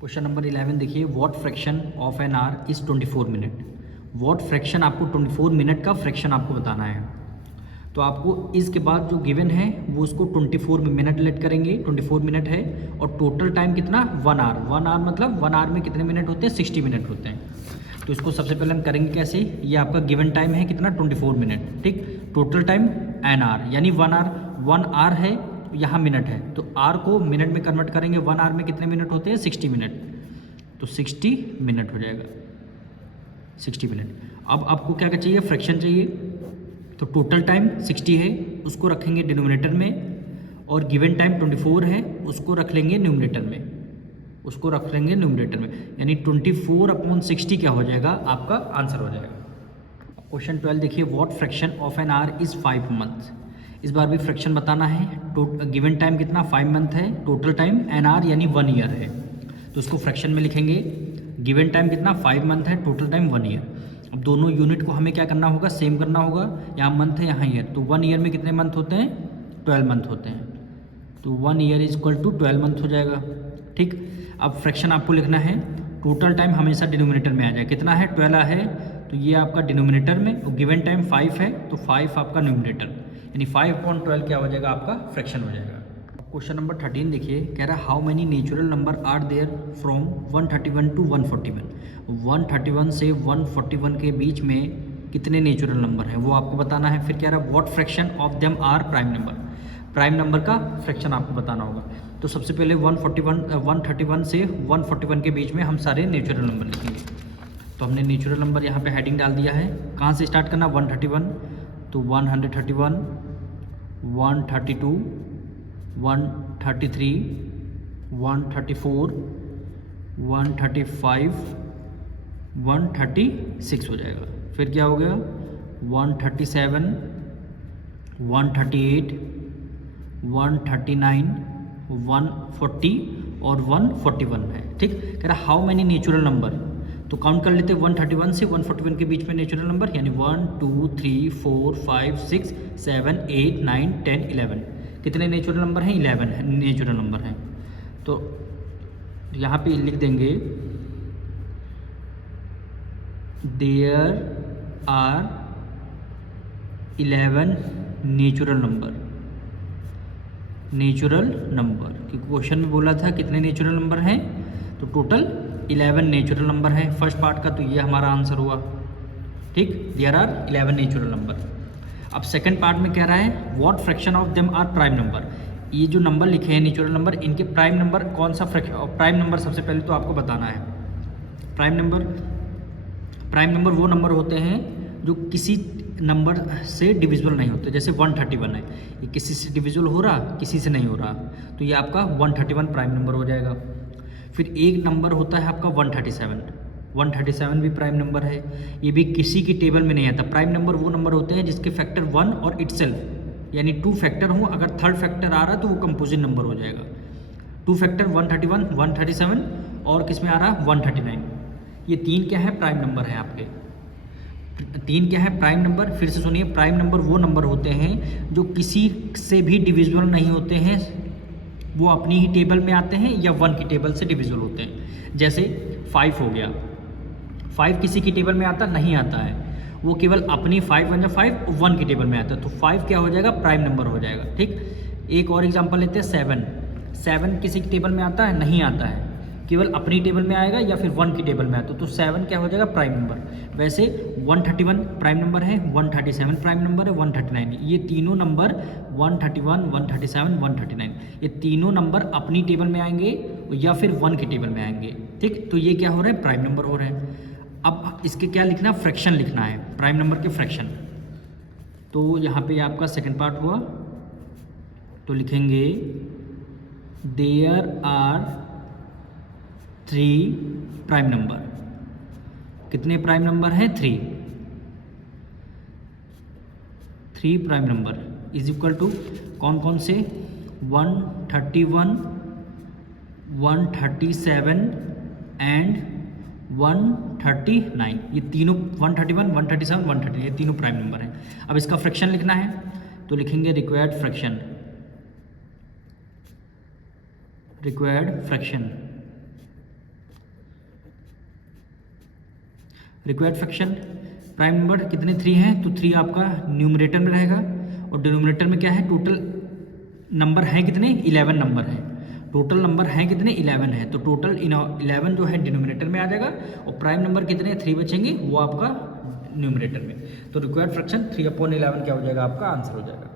Question number 11 देखिए, what fraction of an hour is 24 minute. What fraction, आपको 24 minute का fraction आपको बताना है। तो आपको इसके बाद जो गिवन है वो उसको 24 मिनट लेट करेंगे। 24 मिनट है और टोटल टाइम कितना, 1 आवर। 1 आवर मतलब 1 आवर में कितने मिनट होते हैं, 60 मिनट होते हैं। तो इसको सबसे पहले हम करेंगे कैसे, ये आपका गिवन टाइम है कितना, 24 मिनट, ठीक। टोटल टाइम एन आवर यानी 1 आवर। 1 आवर है, यहाँ मिनट है, तो आर को मिनट में कन्वर्ट करेंगे। 1 आवर में कितने मिनट होते हैं, 60 मिनट। तो 60 मिनट हो जाएगा, 60 मिनट। अब आपको क्या क्या चाहिए, फ्रैक्शन चाहिए। तो टोटल टाइम 60 है, उसको रखेंगे डिनोमिनेटर में, और गिवन टाइम 24 है, उसको रख लेंगे न्यूमरेटर में, उसको रख लेंगे न्यूमरेटर में। यानी 24/60 क्या हो जाएगा, आपका आंसर हो जाएगा। क्वेश्चन 12 देखिए, what fraction of an hour is 5 month. इस बार भी फ्रैक्शन बताना है। गिवन टाइम कितना, 5 मंथ है। टोटल टाइम एन आवर यानी 1 ईयर है, तो उसको फ्रैक्शन में लिखेंगे। गिवन टाइम कितना, 5 मंथ है, टोटल टाइम 1 ईयर। अब दोनों यूनिट को हमें क्या करना होगा, सेम करना होगा। यहाँ मंथ है, यहाँ ईयर, तो 1 ईयर में कितने मंथ होते हैं, 12 मंथ होते हैं। तो 1 year is equal to 12 month हो जाएगा, ठीक। अब फ्रैक्शन आपको लिखना है, टोटल टाइम हमेशा डिनोमिनेटर में आ जाए। कितना है, 12 है, तो ये आपका डिनोमिनेटर में, और गिवन टाइम 5 है, तो 5 आपका न्यूमरेटर, यानी 5/12 क्या हो जाएगा, आपका फ्रैक्शन हो जाएगा। क्वेश्चन नंबर 13 देखिए, कह रहा है how many natural number are there from 131 to 141। 131 से 141 के बीच में कितने नेचुरल नंबर हैं वो आपको बताना है। फिर कह रहा है what fraction of them are prime number. Prime number का फ्रैक्शन आपको बताना होगा। तो सबसे पहले 131 से 141 के बीच में हम सारे नेचुरल नंबर लिखेंगे। तो हमने नेचुरल नंबर यहाँ पे हेडिंग डाल दिया है। कहाँ से स्टार्ट करना, 131, तो 131, 132, 133, 134, 135, 136 हो जाएगा। फिर क्या हो गया, 137, 138, 139, 140 और 141 है, ठीक। कह रहा हाउ मैनी नेचुरल नंबर, तो काउंट कर लेते हैं 131 से 141 के बीच में नेचुरल नंबर, यानी 1 2 3 4 5 6 7 8 9 10 11। कितने नेचुरल नंबर हैं, 11 नेचुरल नंबर हैं। तो यहाँ पे लिख देंगे there are 11 natural number. Natural number कि क्वेश्चन में बोला था कितने नेचुरल नंबर हैं, तो टोटल 11 नेचुरल नंबर है फर्स्ट पार्ट का, तो ये हमारा आंसर हुआ, ठीक। There are 11 natural number. अब सेकंड पार्ट में कह रहा है what fraction of them are prime number. ये जो नंबर लिखे हैं नेचुरल नंबर, इनके प्राइम नंबर कौन सा प्राइम नंबर सबसे पहले तो आपको बताना है। प्राइम नंबर वो नंबर होते हैं जो किसी नंबर से डिविजिबल नहीं होते। जैसे 131 है, ये किसी से डिविजिबल हो रहा, किसी से नहीं हो रहा, तो ये आपका 131 प्राइम नंबर हो जाएगा। फिर एक नंबर होता है आपका 137 भी प्राइम नंबर है, ये भी किसी की टेबल में नहीं आता। प्राइम नंबर वो नंबर होते हैं जिसके फैक्टर 1 और इटसेल्फ यानी 2 फैक्टर हो, अगर थर्ड फैक्टर आ रहा तो वो कंपोजिट नंबर हो जाएगा। 2 फैक्टर 131, 137 और किस में आ रहा, 139। ये 3 क्या है, प्राइम नंबर है आपके। 3 क्या है, प्राइम नंबर। फिर से सुनिए, प्राइम नंबर वो नंबर होते हैं जो किसी से भी डिविजिबल नहीं होते हैं, वो अपनी ही टेबल में आते हैं या 1 की टेबल से डिविजिबल होते हैं। जैसे 5 हो गया, 5 किसी की टेबल में आता नहीं आता है, वो केवल अपनी 5 1 5 1 की टेबल में आता है, तो 5 क्या हो जाएगा, प्राइम नंबर हो जाएगा, ठीक। एक और एग्जांपल लेते हैं 7 किसी की टेबल में आता है, नहीं आता है, केवल अपनी टेबल में आएगा या फिर 1 की टेबल में आता है, तो 7 क्या हो जाएगा, प्राइम नंबर। वैसे 131 प्राइम नंबर है, 137 प्राइम नंबर है, 139, ये तीनों नंबर 131, 137, 139 ये तीनों नंबर अपनी टेबल में आएंगे या फिर 1 की टेबल में आएंगे, ठीक। तो ये क्या हो रहा है, प्राइम नंबर हो रहे हैं। अब इसके क्या लिखना, फ्रैक्शन लिखना है, प्राइम नंबर के फ्रैक्शन। तो यहाँ पे आपका सेकंड पार्ट हुआ, तो लिखेंगे देयर आर 3 प्राइम नंबर। कितने प्राइम नंबर हैं, 3 prime number is equal to कौन कौन से, 131, 137 एंड 139। ये तीनों 131, 137, 139 ये तीनों प्राइम नंबर हैं। अब इसका फ्रैक्शन लिखना है, तो लिखेंगे required fraction required fraction prime number कितने 3 हैं, तो 3 आपका न्यूमरेटर में रहेगा और डिनोमिनेटर में क्या है, टोटल नंबर हैं कितने 11 नंबर हैं, टोटल नंबर हैं कितने 11 है, तो टोटल 11 जो है डिनोमिनेटर में आ जाएगा और प्राइम नंबर कितने 3 बचेंगे वो आपका न्यूमरेटर में। तो रिक्वायर्ड फ्रैक्शन 3/11 क्या हो जाएगा, आपका आंसर हो जाएगा।